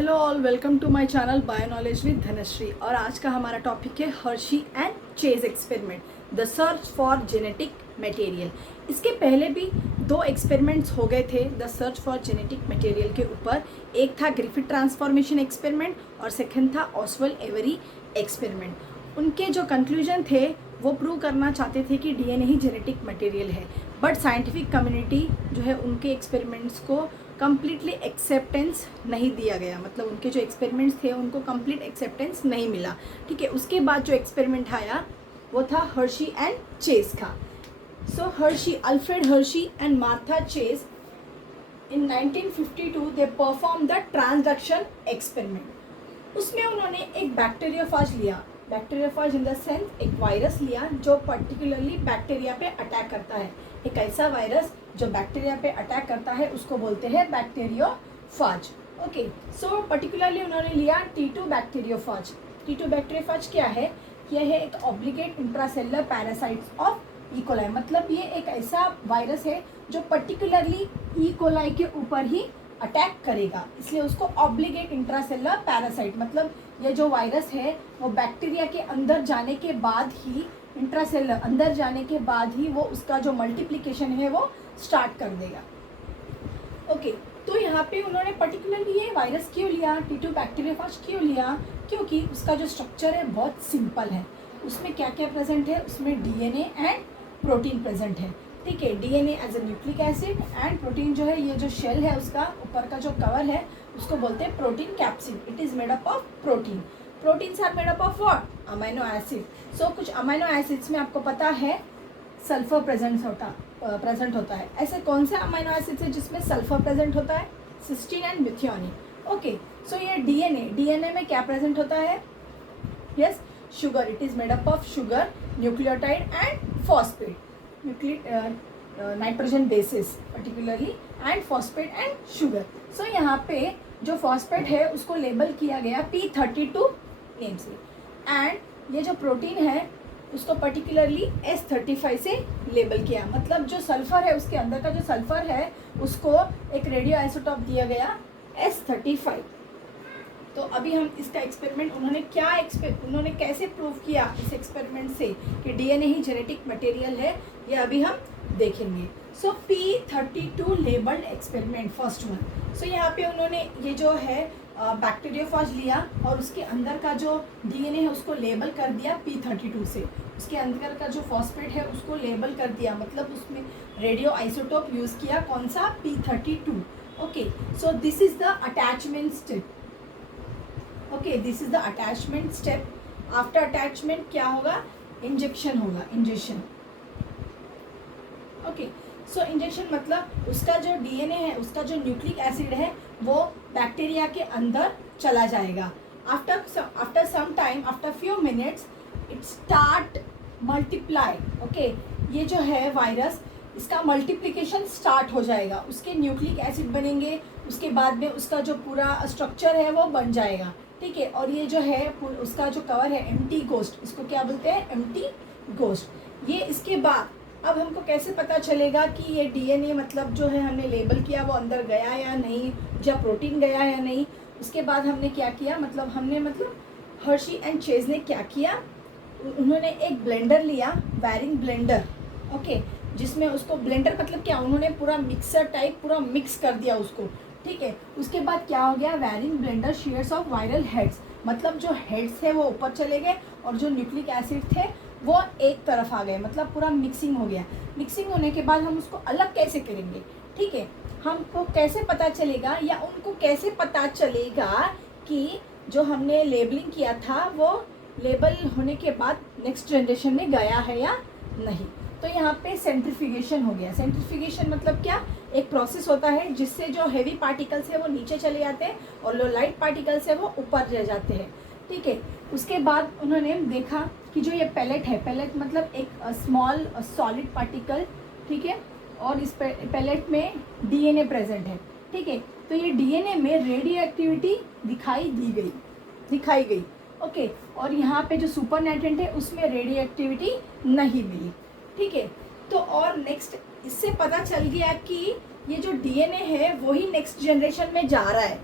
Hello all, welcome to my channel bio knowledge with Dhanashree. और आज का हमारा टॉपिक है Hershey and Chase experiment, the search for genetic material. इसके पहले भी दो एक्सपेरिमेंट्स हो गए थे the search for genetic material के ऊपर। एक था ग्रिफिथ ट्रांसफॉर्मेशन एक्सपेरिमेंट और सेकंड था ऑसवेल्ड एवरी एक्सपेरिमेंट। उनके जो कंक्लूजन थे वो प्रूव करना चाहते थे कि डीएनए ही जेनेटिक मटेरियल है, बट साइंटिफिक कम्युनिटी जो है उनके एक्सपेरिमेंट्स को कम्प्लीटली एक्सेप्टेंस नहीं दिया गया। मतलब उनके जो एक्सपेरिमेंट्स थे उनको कंप्लीट एक्सेप्टेंस नहीं मिला। ठीक है, उसके बाद जो एक्सपेरिमेंट आया वो था हर्शी एंड चेज का। So Hershey, Alfred Hershey and Martha Chase in 1952 they perform the transduction experiment. उसमें उन्होंने एक बैक्टीरियोफाज लिया, बैक्टीरियोफाज इन द सेंस एक वायरस लिया जो पर्टिकुलरली बैक्टीरिया पे अटैक करता है। एक ऐसा वायरस जो बैक्टीरिया पे अटैक करता है उसको बोलते हैं बैक्टीरियोफाज। ओके, सो पर्टिकुलरली उन्होंने लिया T2 बैक्टीरियोफाज। T2 बैक्टीरियोफाज क्या है? यह है एक obligate intracellular parasites of E coli. मतलब ये एक ऐसा वायरस है जो पर्टिकुलरली ई कोलाई के ऊपर ही अटैक करेगा, इसलिए उसको ऑब्लिगेट इंट्रासेलुलर पैरासाइट, मतलब ये जो वायरस है वो बैक्टीरिया के अंदर जाने के बाद ही, इंट्रासेलुलर अंदर जाने के बाद ही वो उसका जो मल्टीप्लिकेशन है वो स्टार्ट कर देगा। ओके, तो यहाँ पे उन्होंने पर्टिकुलरली ये वायरस क्यों लिया, T2 बैक्टीरियोफाज क्यों लिया? क्योंकि उसका जो स्ट्रक्चर है बहुत सिंपल है। उसमें क्या क्या प्रेजेंट है? उसमें डीएनए एंड प्रोटीन प्रेजेंट है। ठीक है, DNA as a nucleic acid and protein जो है, ये जो शेल है उसका ऊपर का जो कवर है उसको बोलते हैं protein capsid. It is made up of protein. Proteins are made up of what? Amino acid. So कुछ अमाइनो एसिड्स में आपको पता है सल्फर प्रेजेंट होता है। ऐसे कौन से अमाइनो एसिड्स है जिसमें सल्फर प्रेजेंट होता है? Cysteine and methionine. Okay, so ये डीएनए में क्या प्रेजेंट होता है? Yes, sugar. It is made up of sugar, nucleotide and phosphate, nitrogen bases particularly, and phosphate and sugar. So यहाँ पे जो फॉस्फेट है उसको लेबल किया गया P32 नेम से, एंड ये जो प्रोटीन है उसको पर्टिकुलरली S35 से लेबल किया। मतलब जो सल्फर है, उसके अंदर का जो सल्फर है उसको एक रेडियो आइसोटॉप दिया गया S35। तो अभी हम इसका एक्सपेरिमेंट उन्होंने कैसे प्रूव किया इस एक्सपेरिमेंट से कि डीएनए ही जेनेटिक मटेरियल है, ये अभी हम देखेंगे। So P32 labelled experiment, first one. So यहाँ पे उन्होंने ये जो है बैक्टीरियोफाज लिया और उसके अंदर का जो डीएनए है उसको लेबल कर दिया P32 से। उसके अंदर का जो फॉस्फेट है उसको लेबल कर दिया, मतलब उसमें रेडियो आइसोटोप यूज़ किया, कौन सा? P32। Okay, so this is the attachment step. Okay, this is the attachment step. After attachment क्या होगा? इंजेक्शन होगा, इंजेक्शन। ओके, सो इंजेक्शन मतलब उसका जो डीएनए है, उसका जो न्यूक्लिक एसिड है वो बैक्टीरिया के अंदर चला जाएगा। After some time, after few minutes it start multiply. Okay, ये जो है वायरस, इसका मल्टीप्लिकेशन स्टार्ट हो जाएगा, उसके न्यूक्लिक एसिड बनेंगे, उसके बाद में उसका जो पूरा स्ट्रक्चर है वो बन जाएगा। ठीक है, और ये जो है उसका जो कवर है एम्प्टी गोस्ट, इसको क्या बोलते हैं? Empty ghost. ये इसके बाद अब हमको कैसे पता चलेगा कि ये डीएनए मतलब जो है हमने लेबल किया वो अंदर गया या नहीं, या प्रोटीन गया या नहीं? उसके बाद हमने क्या किया, मतलब हर्शी एंड चेज ने क्या किया, उन्होंने एक ब्लेंडर लिया, वैरिंग ब्लेंडर। ओके, जिसमें उसको ब्लेंडर मतलब क्या, उन्होंने पूरा मिक्सर टाइप पूरा मिक्स कर दिया उसको। ठीक है, उसके बाद क्या हो गया, varying blender shares of viral heads, मतलब जो हेड्स थे वो ऊपर चले गए और जो न्यूक्लिक एसिड थे वो एक तरफ आ गए, मतलब पूरा मिक्सिंग हो गया। मिक्सिंग होने के बाद हम उसको अलग कैसे करेंगे? ठीक है, हमको कैसे पता चलेगा या उनको कैसे पता चलेगा कि जो हमने लेबलिंग किया था वो लेबल होने के बाद नेक्स्ट जनरेशन में गया है या नहीं? तो यहाँ पे सेंट्रीफ्यूगेशन हो गया। सेंट्रीफ्यूगेशन मतलब क्या? एक प्रोसेस होता है जिससे जो हैवी पार्टिकल्स है वो नीचे चले जाते हैं और जो लाइट पार्टिकल्स है वो ऊपर रह जाते हैं। ठीक है, उसके बाद उन्होंने देखा कि जो ये पैलेट है, पैलेट मतलब एक स्मॉल सॉलिड पार्टिकल, ठीक है, और इस पैलेट में डीएनए प्रेजेंट है। ठीक है, तो ये डीएनए में रेडियो एक्टिविटी दिखाई गई। ओके, और यहाँ पे जो सुपर नेटेंट है उसमें रेडियो एक्टिविटी नहीं मिली। ठीक है, तो और नेक्स्ट इससे पता चल गया कि ये जो डीएनए है वही नेक्स्ट जनरेशन में जा रहा है।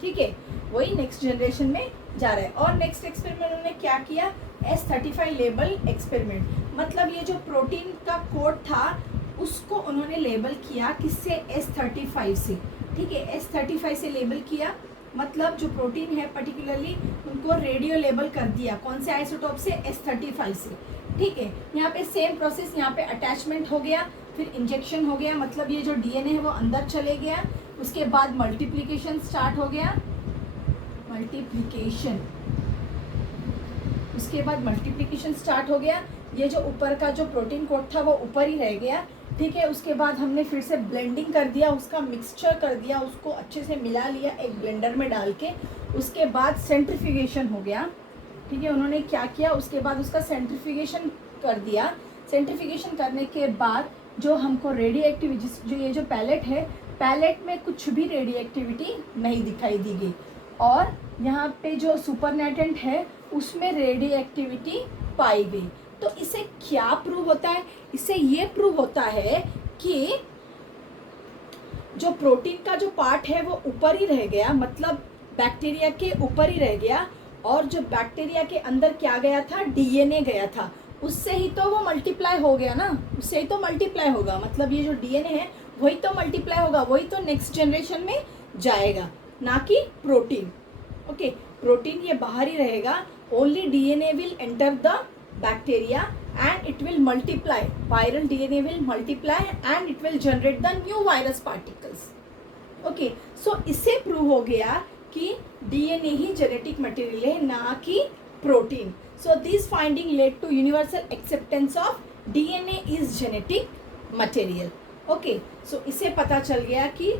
ठीक है, वही नेक्स्ट जनरेशन में जा रहा है। और नेक्स्ट एक्सपेरिमेंट उन्होंने क्या किया, S35 लेबल एक्सपेरिमेंट, मतलब ये जो प्रोटीन का कोड था उसको उन्होंने लेबल किया किससे, S35 से, ठीक है, S35 से लेबल किया, मतलब जो प्रोटीन है पर्टिकुलरली उनको रेडियो लेबल कर दिया, कौन से आइसोटोप से, S35 से, ठीक है। यहाँ पे सेम प्रोसेस, यहाँ पे अटैचमेंट हो गया, फिर इंजेक्शन हो गया, मतलब ये जो डीएनए है वो अंदर चले गया, उसके बाद मल्टीप्लिकेशन स्टार्ट हो गया, मल्टीप्लिकेशन, उसके बाद मल्टीप्लिकेशन स्टार्ट हो गया, ये जो ऊपर का जो प्रोटीन कोड था वो ऊपर ही रह गया, ठीक है। उसके बाद हमने फिर से ब्लेंडिंग कर दिया, उसका मिक्सचर कर दिया, उसको अच्छे से मिला लिया एक ब्लेंडर में डाल के, उसके बाद सेंट्रीफ्यूगेशन हो गया, ठीक है। उन्होंने क्या किया, उसके बाद उसका सेंट्रीफ्यूगेशन कर दिया, सेंट्रीफ्यूगेशन करने के बाद जो हमको रेडियो एक्टिविटी, जो ये जो पैलेट है, पैलेट में कुछ भी रेडियो एक्टिविटी नहीं दिखाई दी गई, और यहाँ पे जो सुपरनेटेंट है उसमें रेडियो एक्टिविटी पाई गई। तो इससे क्या प्रूव होता है, इससे ये प्रूव होता है कि जो प्रोटीन का जो पार्ट है वो ऊपर ही रह गया, मतलब बैक्टीरिया के ऊपर ही रह गया, और जो बैक्टीरिया के अंदर क्या गया था, डीएनए गया था, उससे ही तो वो मल्टीप्लाई हो गया ना, उससे ही तो मल्टीप्लाई होगा, मतलब ये जो डीएनए है वही तो मल्टीप्लाई होगा, वही तो नेक्स्ट जनरेशन में जाएगा, ना कि प्रोटीन। ओके, प्रोटीन ये बाहर ही रहेगा, only DNA will enter the bacteria and it will multiply, viral DNA will multiply and it will generate the new virus particles. Okay, so इससे प्रूव हो गया कि DNA ही जेनेटिक मटेरियल है, ना कि protein. So this finding led to universal acceptance of DNA is genetic material. Okay, so इससे पता चल गया कि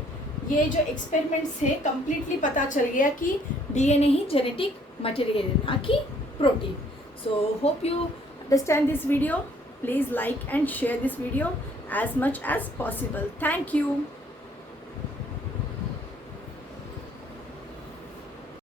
ये जो एक्सपेरिमेंट्स है कंप्लीटली पता चल गया कि DNA ही जेनेटिक मटेरियल है, ना कि protein. So hope you understand this video. Please like and share this video as much as possible. Thank you.